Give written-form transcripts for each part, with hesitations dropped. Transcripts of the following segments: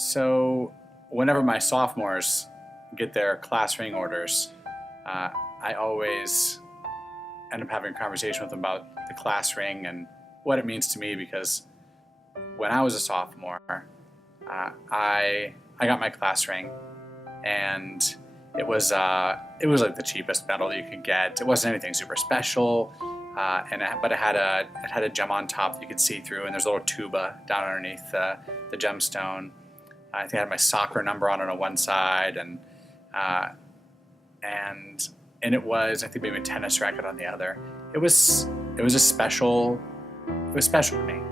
So whenever my sophomores get their class ring orders, I always end up having a conversation with them about the class ring and what it means to me, because when I was a sophomore, I got my class ring, and it was like the cheapest medal you could get. It wasn't anything super special, but it had a gem on top that you could see through, and there's a little tuba down underneath the gemstone. I think I had my soccer number on one side, and it was, I think, maybe a tennis racket on the other. It was special to me.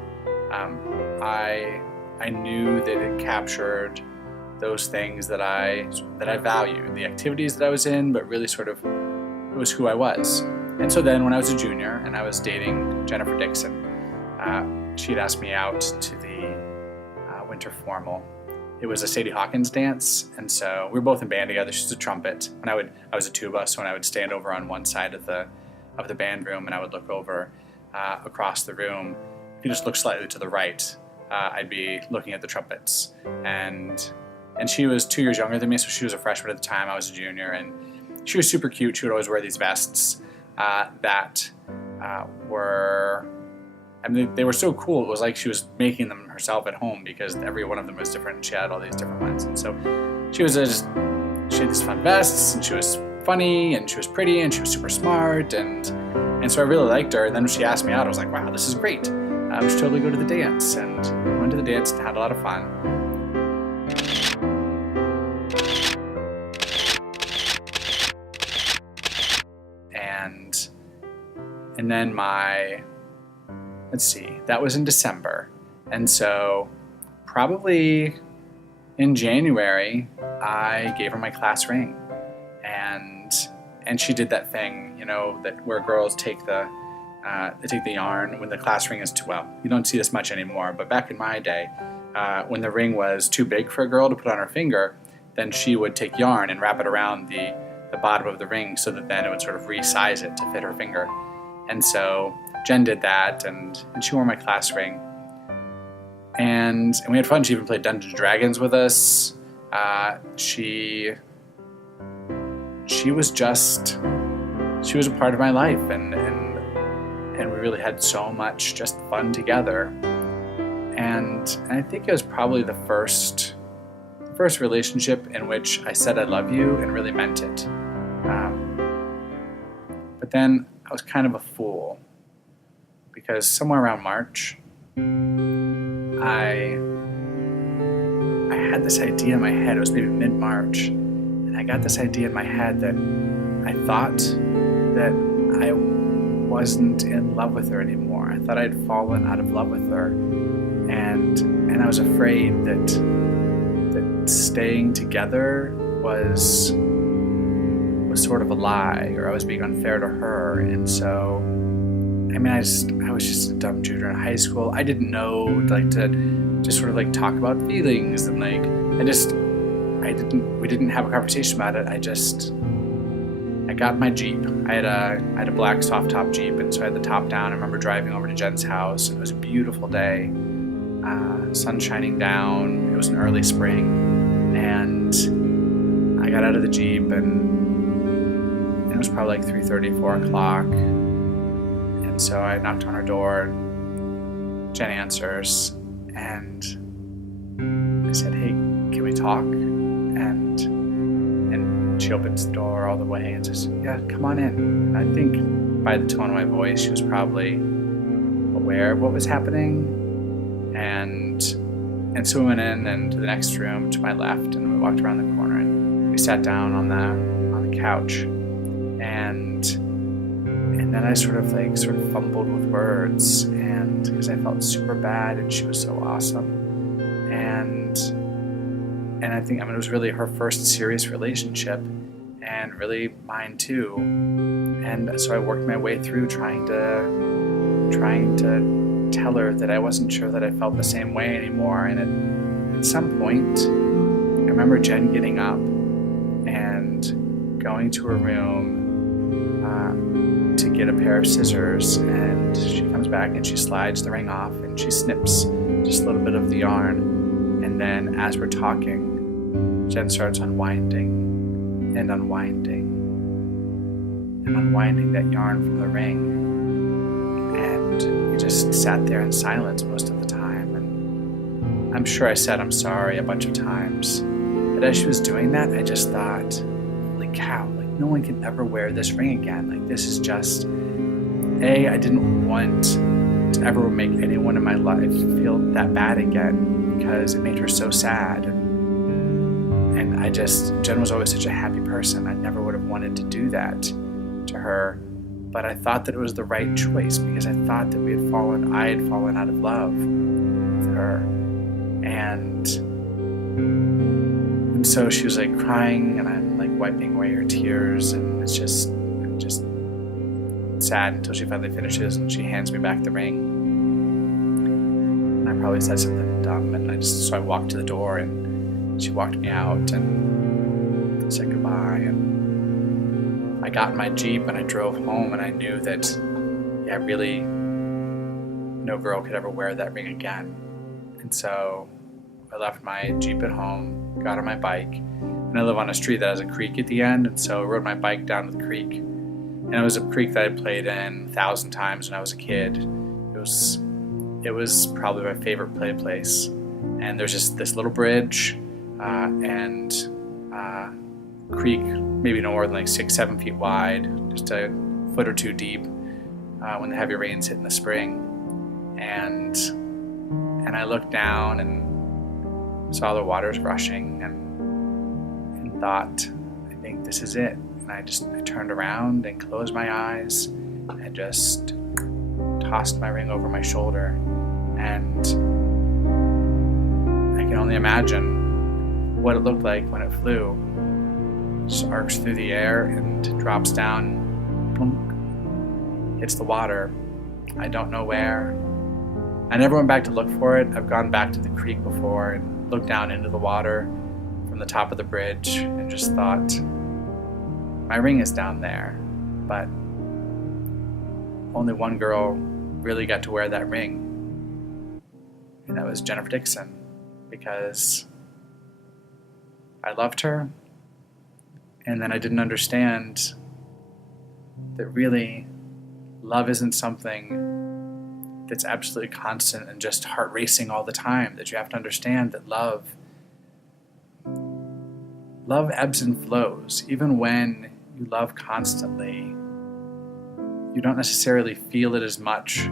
I knew that it captured those things that I valued, the activities that I was in, but really sort of it was who I was. And so then when I was a junior and I was dating Jennifer Dixon, she'd asked me out to the winter formal. It was a Sadie Hawkins dance, and so we were both in band together. She was a trumpet, and I was a tuba. So when I would stand over on one side of the band room, and I would look over across the room, if you just look slightly to the right, I'd be looking at the trumpets. And she was 2 years younger than me, so she was a freshman at the time. I was a junior, and she was super cute. She would always wear these vests that were, I mean, they were so cool. It was like she was making them herself at home, because every one of them was different, and she had all these different ones. And so she had these fun vests, and she was funny, and she was pretty, and she was super smart, and so I really liked her. And then when she asked me out, I was like, wow, this is great. We should totally go to the dance. And we went to the dance and had a lot of fun. And then that was in December. And so probably in January, I gave her my class ring. And she did that thing, that where girls take the yarn when the class ring is too, well, you don't see this much anymore, but back in my day, when the ring was too big for a girl to put on her finger, then she would take yarn and wrap it around the bottom of the ring, so that then it would sort of resize it to fit her finger. And so Jen did that, and she wore my class ring. And we had fun. She even played Dungeons & Dragons with us. She was a part of my life, and we really had so much just fun together. And I think it was probably the first relationship in which I said I love you and really meant it. But then I was kind of a fool, because somewhere around March, I had this idea in my head. It was maybe mid-March, and I got this idea in my head that I thought that I wasn't in love with her anymore. I thought I'd fallen out of love with her, and I was afraid that staying together was sort of a lie, or I was being unfair to her. And so, I mean, I was just a dumb junior in high school. I didn't know, to just sort of talk about feelings, and we didn't have a conversation about it. I got my Jeep. I had a black soft top Jeep, and so I had the top down. I remember driving over to Jen's house, and it was a beautiful day, sun shining down. It was an early spring, and I got out of the Jeep, and it was probably 3:30, 4 o'clock. And so I knocked on her door. Jen answers, and I said, "Hey, can we talk?" And she opens the door all the way and says, "Yeah, come on in." And I think by the tone of my voice, she was probably aware of what was happening. And so we went in and to the next room to my left, and we walked around the corner, and we sat down on the couch. And then I sort of fumbled with words, and because I felt super bad, and she was so awesome. And I think, it was really her first serious relationship, and really mine too. And so I worked my way through trying to tell her that I wasn't sure that I felt the same way anymore. And at some point, I remember Jen getting up and going to her room to get a pair of scissors, and she comes back and she slides the ring off, and she snips just a little bit of the yarn, and And then as we're talking, Jen starts unwinding and unwinding and unwinding that yarn from the ring. And we just sat there in silence most of the time. And I'm sure I said I'm sorry a bunch of times. But as she was doing that, I just thought, holy cow, like no one can ever wear this ring again. Like this is just, I didn't want to ever make anyone in my life feel that bad again because it made her so sad. And Jen was always such a happy person. I never would have wanted to do that to her. But I thought that it was the right choice because I thought that I had fallen out of love with her. And so she was like crying, and I'm like wiping away her tears, and it's just sad until she finally finishes and she hands me back the ring. And I probably said something dumb, and so I walked to the door, and she walked me out and said goodbye. And I got in my Jeep and I drove home, and I knew that, really, no girl could ever wear that ring again. And so I left my Jeep at home, got on my bike, and I live on a street that has a creek at the end, and so I rode my bike down to the creek. And it was a creek that I played in 1,000 times when I was a kid. It was probably my favorite play place. And there's just this little bridge and creek, maybe no more than like 6-7 feet wide, just a foot or two deep when the heavy rains hit in the spring. And I looked down and saw the waters rushing and thought, I think this is it. And I turned around and closed my eyes and just tossed my ring over my shoulder. And I can only imagine what it looked like when it flew. Just arcs through the air and drops down, plunk, hits the water. I don't know where. I never went back to look for it. I've gone back to the creek before and looked down into the water from the top of the bridge and just thought, my ring is down there, but only one girl really got to wear that ring, and that was Jennifer Dixon, because I loved her, and then I didn't understand that really love isn't something that's absolutely constant and just heart racing all the time, that you have to understand that love ebbs and flows. Even when you love constantly, you don't necessarily feel it as much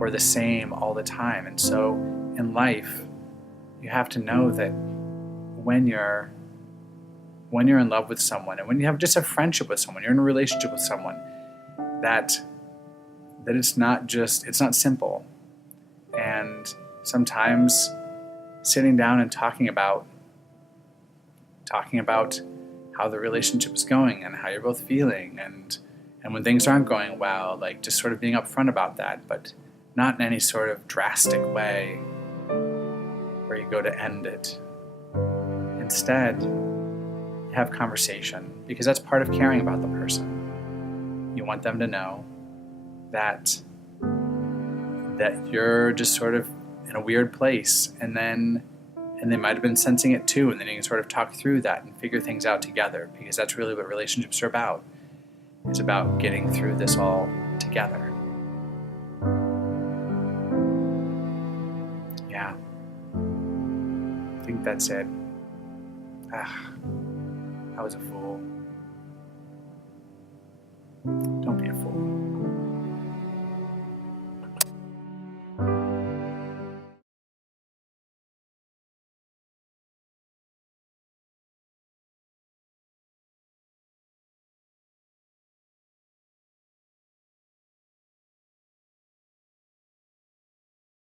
or the same all the time. And so in life, you have to know that when you're in love with someone, and when you have just a friendship with someone, you're in a relationship with someone, that it's not simple. And sometimes sitting down and talking about how the relationship is going and how you're both feeling, and when things aren't going well, like just sort of being upfront about that, but not in any sort of drastic way where you go to end it. Instead, have conversation, because that's part of caring about the person. You want them to know that you're just sort of in a weird place, and they might have been sensing it too, and then you can sort of talk through that and figure things out together, because that's really what relationships are about. It's about getting through this all together. Yeah. I think that's it. I was a fool. Don't be a fool.